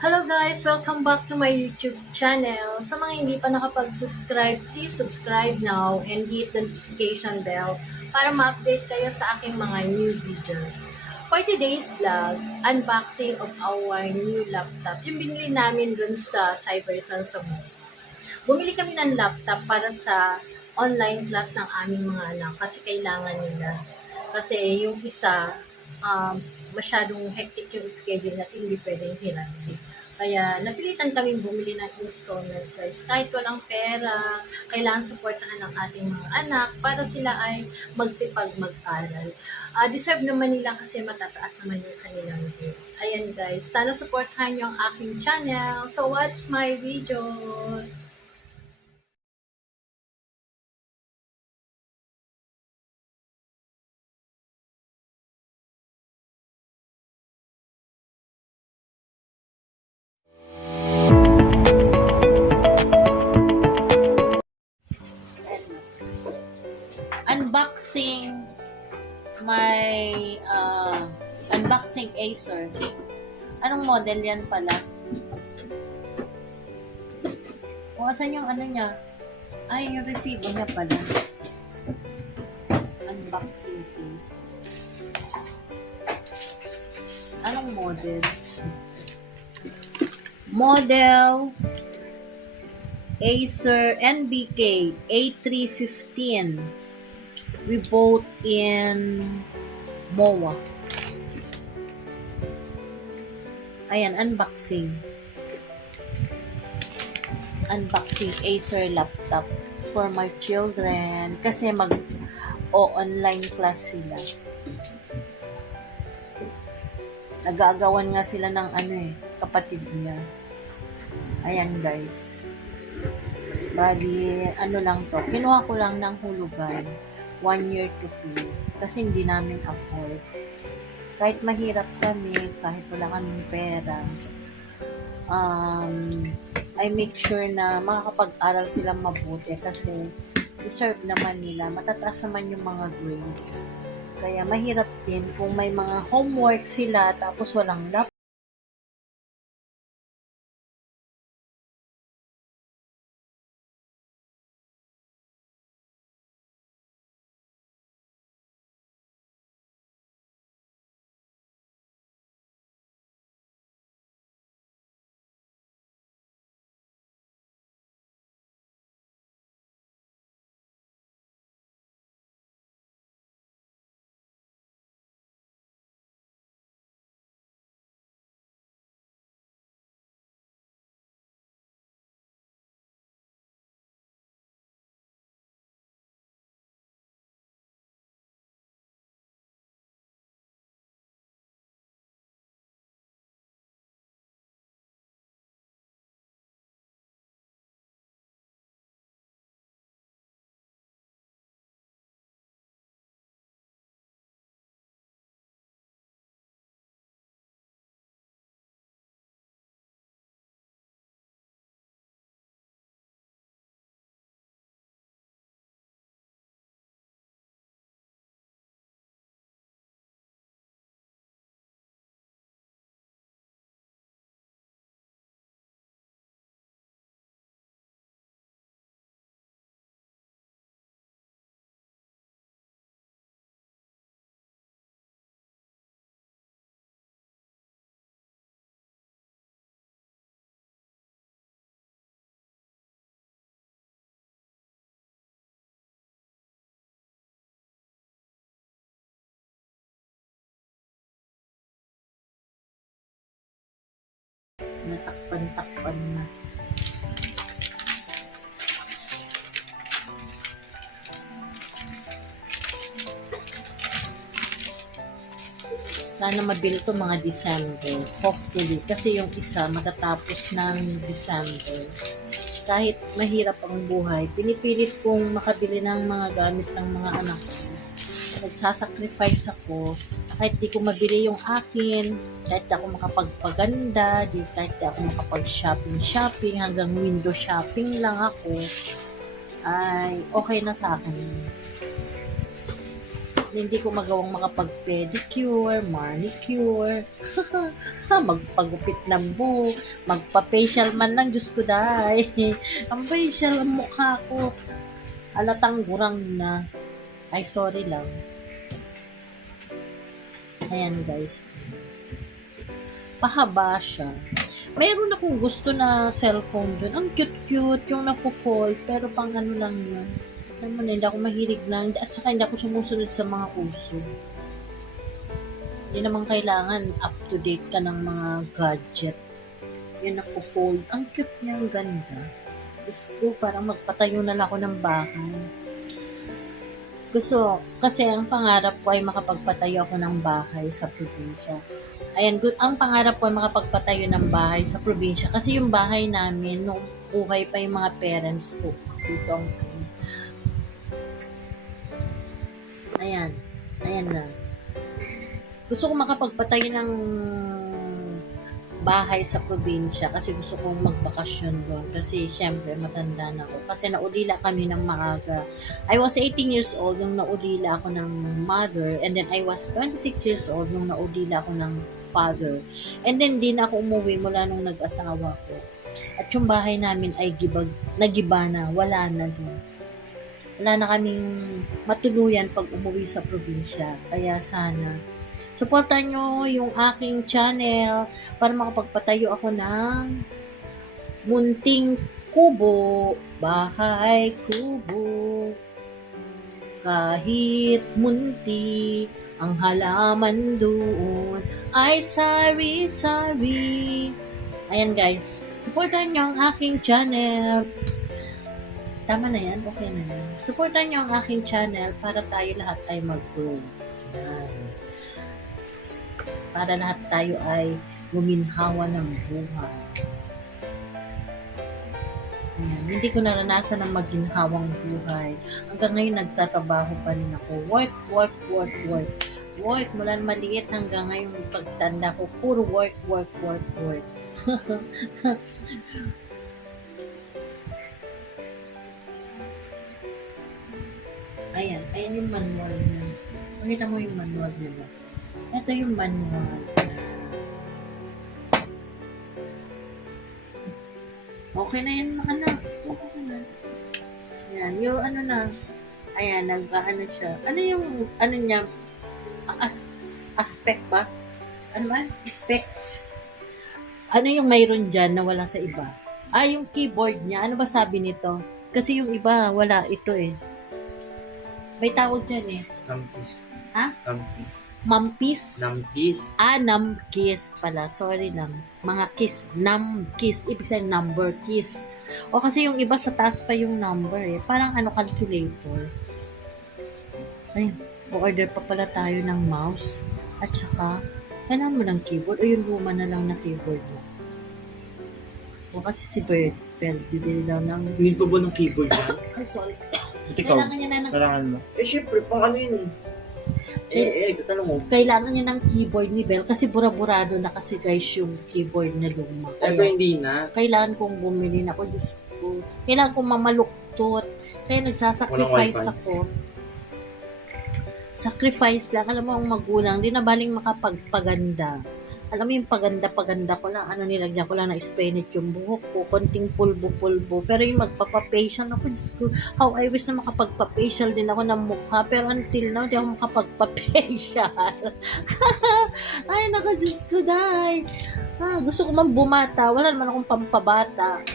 Hello guys! Welcome back to my YouTube channel. Sa mga hindi pa nakapag-subscribe, please subscribe now and hit the notification bell para ma-update kayo sa aking mga new videos. For today's vlog, unboxing of our new laptop. Yung binili namin dun sa Cybersun sa mall. Bumili kami ng laptop para sa online class ng aming mga anak kasi kailangan nila. Kasi yung isa, masyadong hectic yung schedule natin, hindi pwedeng hiramin. Kaya napilitan kaming bumili ng installment guys. Kahit walang pera, kailangan suportahan ng ating mga anak para sila ay magsipag mag-aral. Deserve naman nila kasi matataas naman yung kanilang grades. Ayan guys, sana suportahan niyo ang aking channel. So watch my videos! Unboxing my unboxing Acer. Anong model yan pala? Kung asan yung ano niya? Ay, yung resibo niya pala. Unboxing case. Anong model? Model Acer NBK A315. We bought in MOA. Ayan, unboxing. Unboxing Acer laptop for my children kasi mag-online class sila. Nag-aagawan nga sila ng kapatid niya. Ayan guys. Bali, lang to. Kinuha ko lang ng hulugan. 1 year to free. Kasi hindi namin afford. Kahit mahirap kami, kahit wala kaming pera, I make sure na makakapag-aral sila mabuti kasi deserve naman nila. Matataas naman yung mga grades. Kaya mahirap din kung may mga homework sila tapos walang laptop. Natakpan-takpan na. Sana mabil to mga December. Hopefully. Kasi yung isa matatapos ng December. Kahit mahirap ang buhay, pinipilit kong makabili ng mga gamit ng mga anak ko. Nagsasacrifice ako. Kahit di ko mabili yung akin, kahit di ako makapagpaganda, kahit di ako makapag-shopping, hanggang window shopping lang ako, ay okay na sa akin. Hindi ko magawang makapag-pedicure, manicure, magpagupit ng buhok, magpa-facial man lang, Diyos ko dahi. Ang facial, ang mukha ko, halatang gurang na. Ay, sorry lang. Ayan guys. Pahaba siya. Mayroon akong gusto na cellphone dun. Ang cute-cute, yung nafo-fold, pero pang ano lang yun. Alam mo na, hindi ako mahilig lang. At saka hindi ako sumusunod sa mga uso. Hindi naman kailangan up-to-date ka ng mga gadget. Yung nafo-fold. Ang cute niya, ang ganda. Diyos ko, parang magpatayo na lang ako ng bahay. Kasi ang pangarap ko ay makapagpatayo ako ng bahay sa probinsya. Ayan, good. Ang pangarap ko ay makapagpatayo ng bahay sa probinsya. Kasi yung bahay namin, nung buhay pa yung mga parents ko, dito ang ayan na. Gusto ko makapagpatayo ng bahay sa probinsya kasi gusto kong magbakasyon doon kasi syempre matanda na ako kasi naulila kami ng maaga. I was 18 years old nung naulila ako ng mother and then I was 26 years old nung naulila ako ng father. And then din ako umuwi mula nung nag-asawa ko. At yung bahay namin ay nagiba na, wala na doon. Wala na kaming matuluyan pag umuwi sa probinsya. Kaya sana supportan nyo yung aking channel para makapagpatayo ako ng munting kubo, bahay kubo. Kahit munti ang halaman doon ay sari-sari. Ayan guys, supportan nyo ang aking channel. Tama na yan? Okay na yan. Supportan nyo ang aking channel para tayo lahat ay mag-grow. Yan. Para lahat tayo ay guminhawa ng buhay. Ayan. Hindi ko naranasan ng maginhawang buhay. Hanggang ngayon nagtatrabaho pa rin ako. Work. Mula maliit hanggang ngayon pagtanda ko, puro work. Ayan yung manual niya. Pakita mo yung manual niya. Ito yung manual. Okay na yan, anak. Okay na. Ayan, yung ano na. Ayan, nag-ano siya. Ano yung, ano niya, aspect ba? Ano man? Aspect. Ano yung mayroon dyan na wala sa iba? Yung keyboard niya. Ano ba sabi nito? Kasi yung iba, wala ito eh. May tawag dyan eh. Namkis. Ha? Namkis. Mampis? Namkis. Namkis pala. Sorry lang. Mga kiss. Namkis. Ibig sabihin number kiss. O kasi yung iba sa taas pa yung number eh. Parang calculator. Ayun. O-order pa pala tayo ng mouse. At saka, kailangan mo ng keyboard o yung luma na lang na keyboard mo. O kasi si Bell, bibili daw ng... Hindi pa ba ng keyboard yan? Ay, sorry. Ikaw, Kailangan niya na ng... kailangan mo. Syempre, pang ano yun tatanong mo. Kailangan niya ng keyboard ni Bell kasi bura-burado na kasi guys yung keyboard na luma. Pero hindi na. Kailangan kong bumili na ako. Diyos ko. Kailangan kong mamaluktot. Kaya nagsasacrifice ako. Sacrifice lang. Alam mo, ang magulang, di na baling makapagpaganda. Alam mo yung paganda ko lang, nilagyan ko lang na spinach yung buhok ko, konting pulbo. Pero yung magpapafacial ako, how I wish na makapagpafacial din ako ng mukha. Pero until now, di ako makapagpafacial. Ay, naku, Diyos ko, day. Gusto ko man bumata. Wala naman akong pampabata.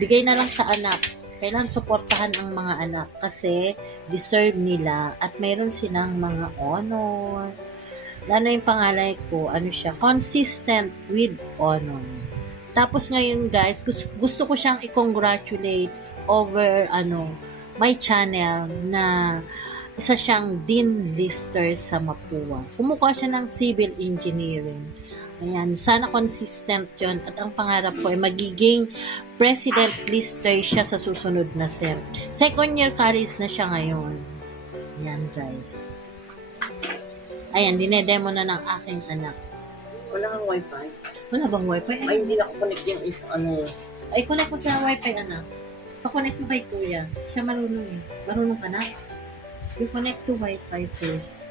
Bigay na lang sa anak. Kailangan suportahan ang mga anak kasi deserve nila at mayroon silang mga honor. Lalo yung pangalan ko, consistent with honor. Tapos ngayon guys, gusto ko siyang i-congratulate over my channel na isa siyang Dean Lister sa Mapua. Kumukuha siya ng civil engineering. Ayan, sana consistent yun. At ang pangarap ko ay magiging President Lister siya sa susunod na SEM. Second year college na siya ngayon. Ayan guys. Ayan, dinedemo na ng aking anak. Wala kang wifi? Wala bang wifi? Ay, hindi na ako connect yung Ay, connect ko sa wifi, anak. Pa-connect mo kay kuya. Siya marunong eh. Marunong ka na? You connect to Wi-Fi first.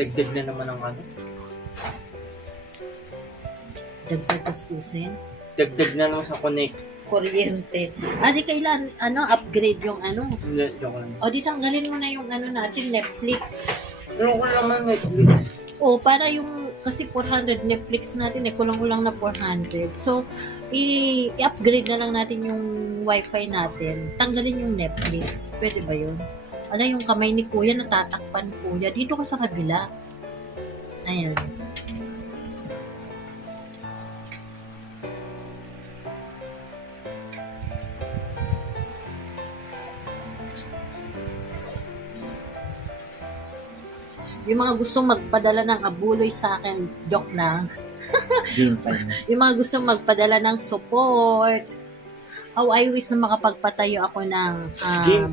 Dagdag na naman ang ano. Dagdag gastusin. Dagdag na naman sa connect. Kuryente. Di kailan, upgrade yung ano. Hindi, joke lang. O, di tanggalin mo na yung ano natin, Netflix. Ano ko naman Netflix? O, para yung, kasi 400 Netflix natin, kulang-kulang na 400. So, i-upgrade na lang natin yung wifi natin. Tanggalin yung Netflix. Pwede ba yun? Yung kamay ni Kuya, natatakpan Kuya. Dito ka sa kabila. Ayan. Yung mga gustong magpadala ng abuloy sa akin, joke lang. Game time. Yung mga gustong magpadala ng support, I wish na makapagpatayo ako ng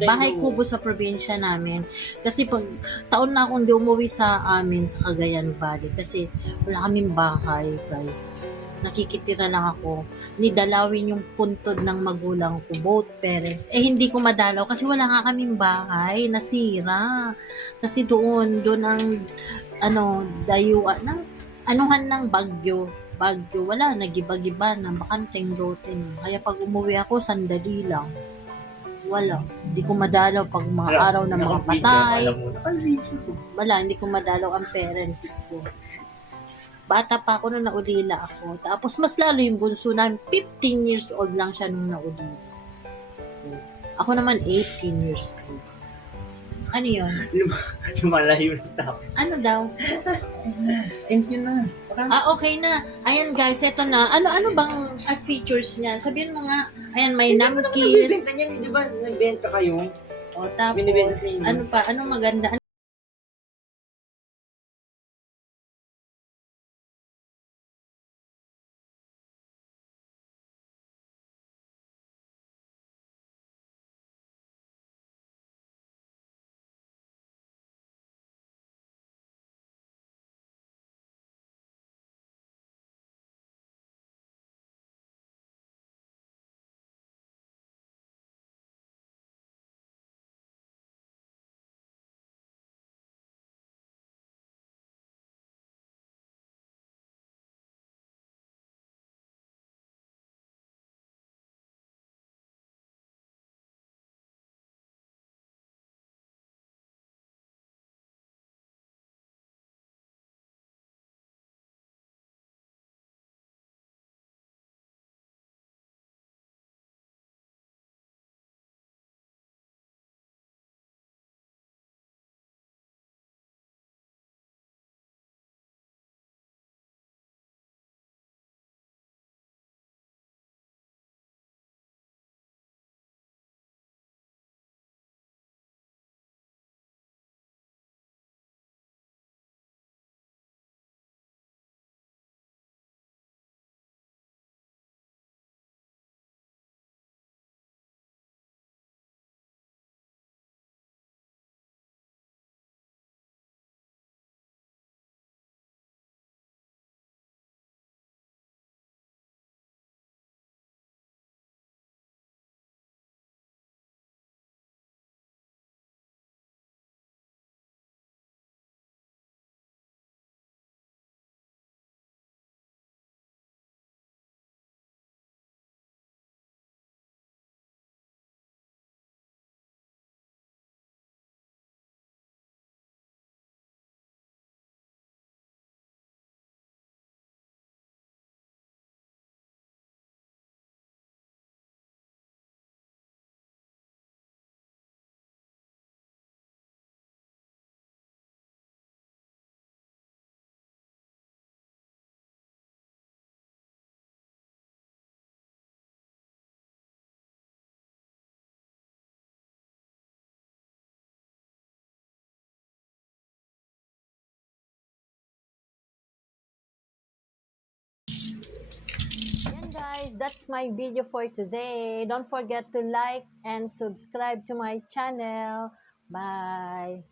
bahay kubo sa probinsya namin. Kasi pag taon na akong di umuwi sa amin sa Cagayan Valley kasi wala kaming bahay, guys. Nakikitira lang ako. Nidalawin yung puntod ng magulang ko, both parents. Hindi ko madalaw kasi wala nga kaming bahay, nasira. Kasi doon ang dayuan ng anuhan ng bagyo, wala, nagiba-giba na, bakanteng lote. Kaya pag umuwi ako, sandali lang. Wala. Hindi ko madalaw pag mga araw na mga patay. Wala, hindi ko madalaw ang parents ko. Bata pa ako nung naulila ako. Tapos mas lalo yung bunso namin, 15 years old lang siya nung naulila. Ako naman 18 years old. Ano yun? Lumalayo na tao. Ano daw? And yun na. Okay na. Ayan guys, eto na. Ano bang features niyan? Sabihin mo nga. Ayan, may Hindi namkis. niya, di ba nagbenta kayo? O tapos, Binibenta sa inyo. ano pa? Ano maganda? Yan guys, that's my video for today. Don't forget to like and subscribe to my channel. Bye!